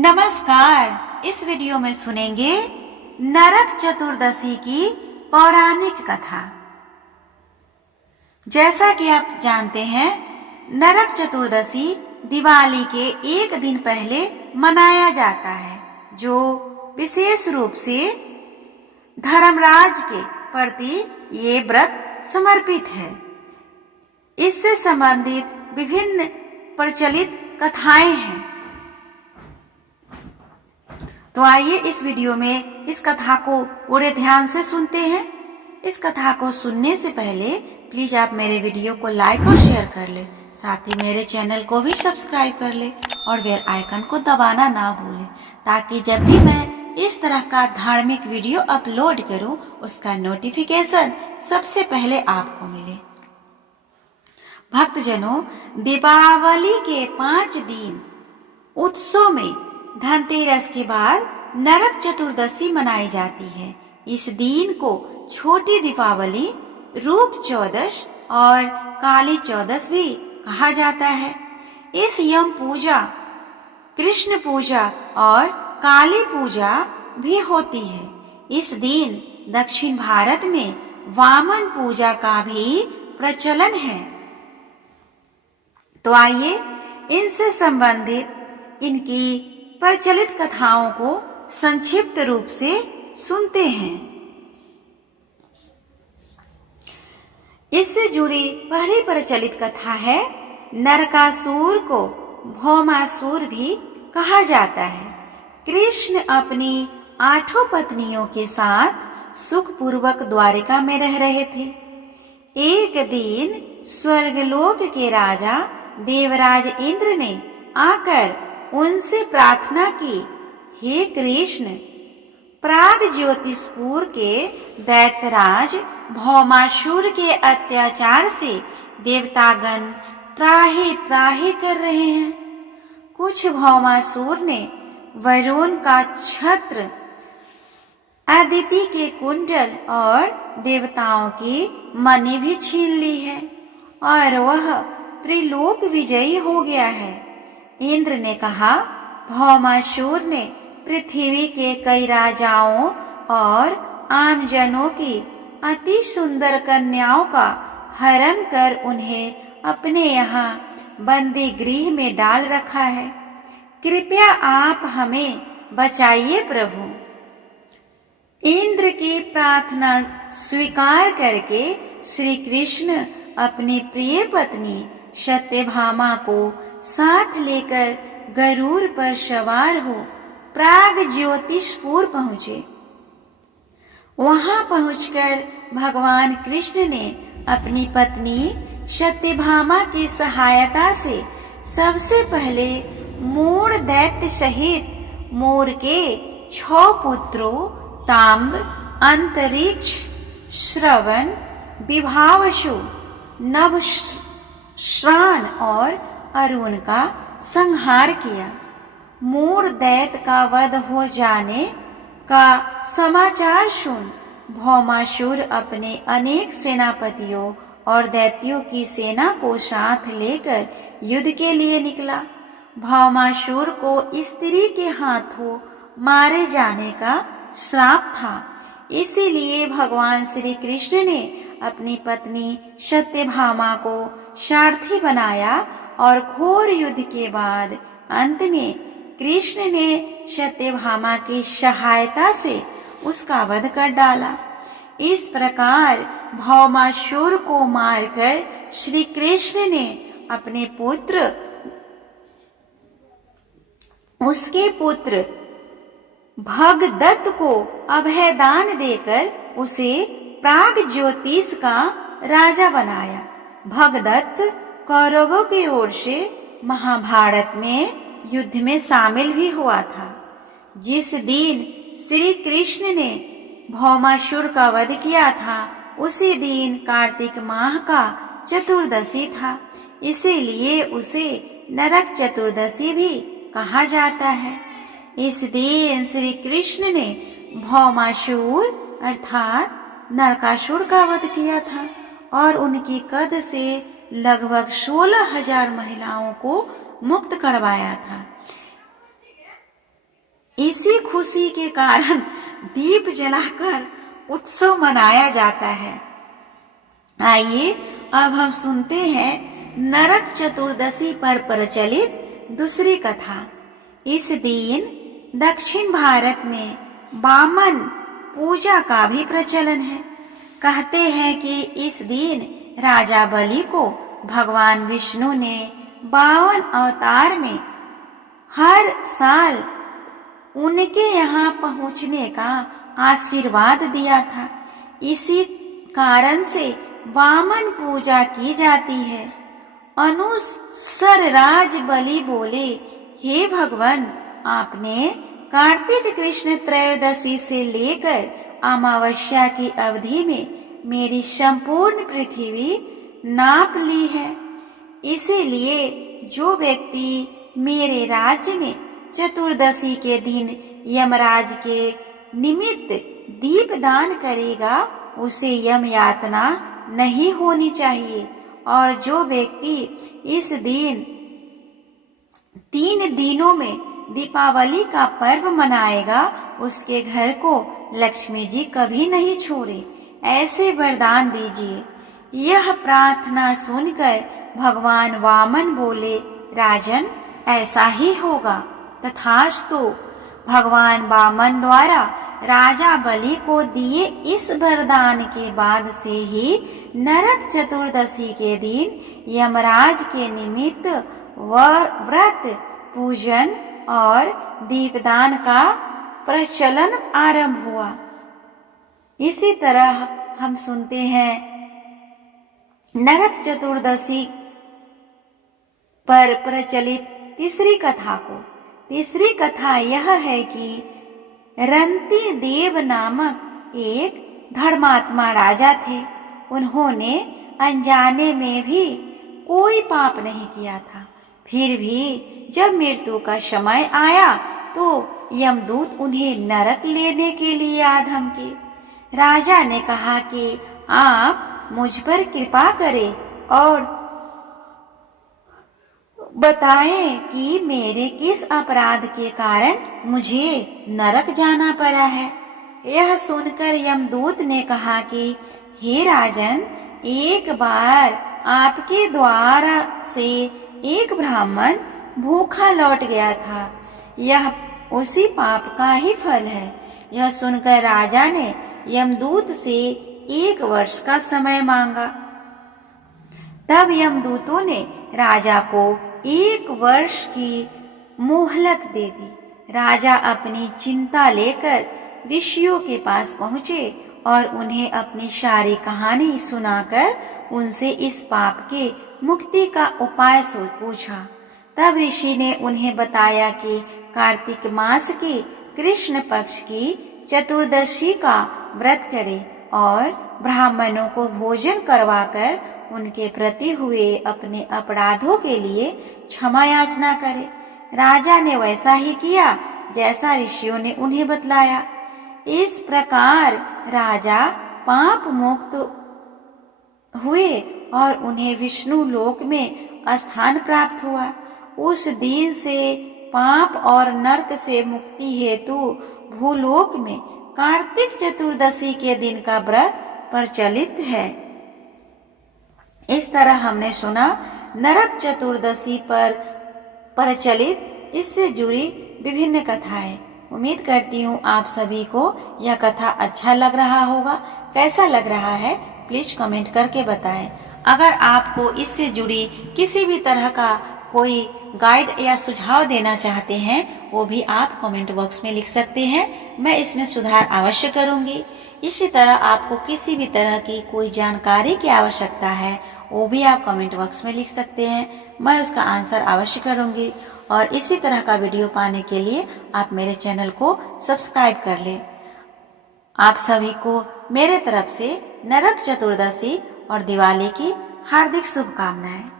नमस्कार। इस वीडियो में सुनेंगे नरक चतुर्दशी की पौराणिक कथा। जैसा कि आप जानते हैं, नरक चतुर्दशी दिवाली के एक दिन पहले मनाया जाता है, जो विशेष रूप से धर्मराज के प्रति ये व्रत समर्पित है। इससे संबंधित विभिन्न प्रचलित कथाएं हैं। तो आइए इस वीडियो में इस कथा को पूरे ध्यान से सुनते हैं। इस कथा को सुनने से पहले प्लीज आप मेरे वीडियो को लाइक और शेयर कर ले, साथ ही मेरे चैनल को भी सब्सक्राइब कर ले और बेल आइकन को दबाना ना भूलें, ताकि जब भी मैं इस तरह का धार्मिक वीडियो अपलोड करूं, उसका नोटिफिकेशन सबसे पहले आपको मिले। भक्तजनों, दीपावली के 5 दिन उत्सव में धनतेरस के बाद नरक चतुर्दशी मनाई जाती है। इस दिन को छोटी दीपावली, रूप चौदस और काली चौदस भी कहा जाता है। इस यम पूजा, कृष्ण पूजा और काली पूजा भी होती है। इस दिन दक्षिण भारत में वामन पूजा का भी प्रचलन है। तो आइए इनसे संबंधित इनकी प्रचलित कथाओं को संक्षिप्त रूप से सुनते हैं। इससे जुड़ी पहली प्रचलित कथा है, नरकासुर को भौमासुर भी कहा जाता है। कृष्ण अपनी 8 पत्नियों के साथ सुखपूर्वक द्वारिका में रह रहे थे। एक दिन स्वर्गलोक के राजा देवराज इंद्र ने आकर उनसे प्रार्थना की, हे कृष्ण, प्राग ज्योतिषपुर के दैत्यराज भौमासुर के अत्याचार से देवतागण त्राहि त्राहि कर रहे हैं। कुछ भौमासुर ने वरुण का छत्र, अदिति के कुंडल और देवताओं की मणि भी छीन ली है और वह त्रिलोक विजयी हो गया है। इंद्र ने कहा, भौमासुर ने पृथ्वी के कई राजाओं और आमजनों की अति सुंदर कन्याओं का हरण कर उन्हें अपने यहाँ बंदी गृह में डाल रखा है। कृपया आप हमें बचाइए प्रभु। इंद्र की प्रार्थना स्वीकार करके श्री कृष्ण अपनी प्रिय पत्नी सत्यभामा को साथ लेकर गरुड़ पर सवार हो प्राग ज्योतिषपुर पहुँचे। वहां पहुंचकर भगवान कृष्ण ने अपनी पत्नी सत्यभामा की सहायता से सबसे पहले मूढ़ दैत्य सहित मोर के 6 पुत्रों ताम्र, अंतरिक्ष, श्रवण, विभावसु, नभश्रान और अरुण का संहार किया। मूढ़ दैत्य का वध हो जाने का समाचार सुन भौमासुर अपने अनेक सेनापतियों और दैत्यों की सेना को साथ लेकर युद्ध के लिए निकला। भौमासुर को स्त्री के हाथों मारे जाने का श्राप था, इसीलिए भगवान श्री कृष्ण ने अपनी पत्नी सत्यभामा को सारथी बनाया और घोर युद्ध के बाद अंत में कृष्ण ने सत्यभामा की सहायता से उसका वध कर डाला। इस प्रकार भौमासुर को मारकर श्री कृष्ण ने अपने उसके पुत्र भगदत्त को अभयदान देकर उसे प्राग ज्योतिष का राजा बनाया। भगदत्त कौरवों की ओर से महाभारत में युद्ध में शामिल भी हुआ था। जिस दिन श्री कृष्ण ने भौमासुर का वध किया था, उसी दिन कार्तिक माह का चतुर्दशी था, इसीलिए उसे नरक चतुर्दशी भी कहा जाता है। इस दिन श्री कृष्ण ने भौमासुर अर्थात नरकासुर का वध किया था और उनकी कद से लगभग 16,000 महिलाओं को मुक्त करवाया था। इसी खुशी के कारण दीप जलाकर उत्सव मनाया जाता है। आइए अब हम सुनते हैं नरक चतुर्दशी पर प्रचलित दूसरी कथा। इस दिन दक्षिण भारत में वामन पूजा का भी प्रचलन है। कहते हैं कि इस दिन राजा बलि को भगवान विष्णु ने 52 अवतार में हर साल उनके यहाँ पहुँचने का आशीर्वाद दिया था। इसी कारण से वामन पूजा की जाती है। अनुसर राज बलि बोले, हे भगवान, आपने कार्तिक कृष्ण त्रयोदशी से लेकर अमावस्या की अवधि में मेरी संपूर्ण पृथ्वी नाप ली है। इसीलिए जो व्यक्ति मेरे राज्य में चतुर्दशी के दिन यमराज के निमित्त दीप दान करेगा उसे यम यातना नहीं होनी चाहिए। और जो व्यक्ति इस दिन 3 दिनों में दीपावली का पर्व मनाएगा उसके घर को लक्ष्मी जी कभी नहीं छोड़े, ऐसे वरदान दीजिए। यह प्रार्थना सुनकर भगवान वामन बोले, राजन, ऐसा ही होगा। तथास्तु। भगवान वामन द्वारा राजा बलि को दिए इस वरदान के बाद से ही नरक चतुर्दशी के दिन यमराज के निमित्त व्रत, पूजन और दीपदान का प्रचलन आरंभ हुआ। इसी तरह हम सुनते हैं नरक चतुर्दशी पर प्रचलित तीसरी कथा को। तीसरी कथा यह है कि रंती देव नामक एक धर्मात्मा राजा थे। उन्होंने अनजाने में भी कोई पाप नहीं किया था। फिर भी जब मृत्यु का समय आया तो यमदूत उन्हें नरक लेने के लिए आ धमके। राजा ने कहा कि आप मुझ पर कृपा करें और बताएं कि मेरे किस अपराध के कारण मुझे नरक जाना पड़ा है। यह सुनकर यमदूत ने कहा कि हे राजन, एक बार आपके द्वारा से एक ब्राह्मण भूखा लौट गया था। यह उसी पाप का ही फल है। यह सुनकर राजा ने यमदूत से 1 वर्ष का समय मांगा। तब यमदूतों ने राजा को 1 वर्ष की मोहलत दे दी। राजा अपनी चिंता लेकर ऋषियों के पास पहुँचे और उन्हें अपनी सारी कहानी सुनाकर उनसे इस पाप के मुक्ति का उपाय पूछा। तब ऋषि ने उन्हें बताया कि कार्तिक मास के कृष्ण पक्ष की चतुर्दशी का व्रत करें और ब्राह्मणों को भोजन करवाकर उनके प्रति हुए अपने अपराधों के लिए क्षमा याचना करें। राजा ने वैसा ही किया जैसा ऋषियों ने उन्हें बतलाया। इस प्रकार राजा पाप मुक्त हुए और उन्हें विष्णु लोक में स्थान प्राप्त हुआ। उस दिन से पाप और नरक से मुक्ति हेतु भूलोक में कार्तिक चतुर्दशी के दिन का व्रत प्रचलित है। इस तरह हमने सुना नरक चतुर्दशी पर प्रचलित इससे जुड़ी विभिन्न कथाएं। उम्मीद करती हूँ आप सभी को यह कथा अच्छा लग रहा होगा। कैसा लग रहा है प्लीज कमेंट करके बताएं। अगर आपको इससे जुड़ी किसी भी तरह का कोई गाइड या सुझाव देना चाहते हैं वो भी आप कमेंट बॉक्स में लिख सकते हैं। मैं इसमें सुधार अवश्य करूंगी। इसी तरह आपको किसी भी तरह की कोई जानकारी की आवश्यकता है वो भी आप कमेंट बॉक्स में लिख सकते हैं। मैं उसका आंसर अवश्य करूंगी। और इसी तरह का वीडियो पाने के लिए आप मेरे चैनल को सब्सक्राइब कर लें। आप सभी को मेरे तरफ से नरक चतुर्दशी और दिवाली की हार्दिक शुभकामनाएं।